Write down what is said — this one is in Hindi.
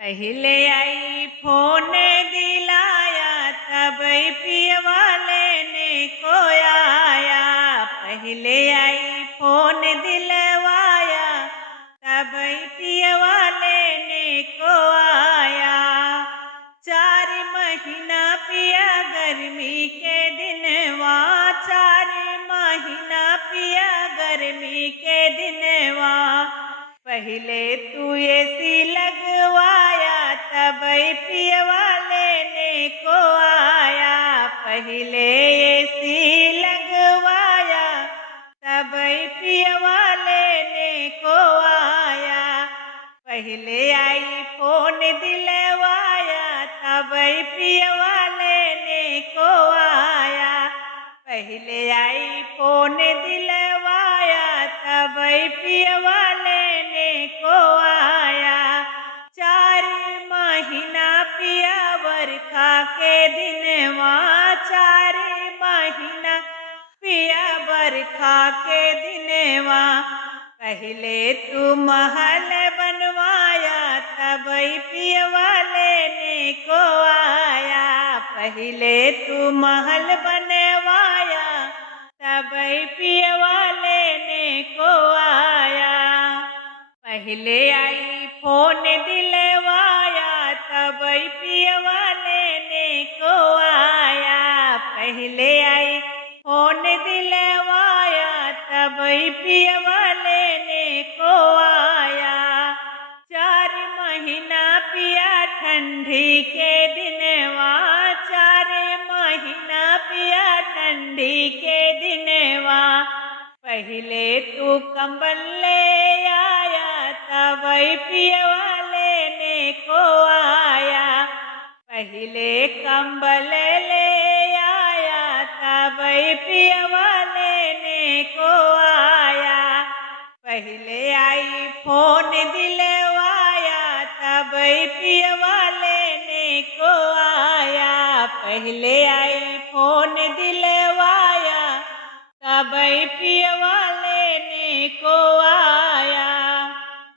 पहले आई फोन दिलाया तब पियवा लेने को आया। पहले आई फोन दिलवाया तब पियवा लेने को आया। 4 महीना पिया गर्मी के दिनवा, 4 महीना पिया गर्मी के दिनवा। पहले तू एसी लगवाया तब पियवा लेने को आया। पहले एसी लगवाया तब पियवा लेने को आया। पहले आई फोन दिलवाया तब पियवा लेने को आया। पहले आई फोन दिलवाया तब पियवा लेने को आया। 4 महीना पिया बरखा के दिनवा, 4 महीना पिया बरखा के दिनवा। पहले तू महल बनवाया तब पियवा लेने को आया। पहले तू महल बनवाया तब पियवा लेने को आया। पहले आई फोन दिलवाया तब पियवा लेने को आया। पहले आई फोन दिलवाया तब पियवा लेने को आया। 4 महीना पिया ठंडी के दिनवा, 4 महीना पिया ठंडी के दिनवा। पहले तू कंबल ले आया तब पियवा लेने को आया। पहले कंबल ले आया तब पियवा लेने को आया। पहले आई फोन दिलवाया तब पियवा लेने को आया। पहले आई फोन दिलवाया तब पियवा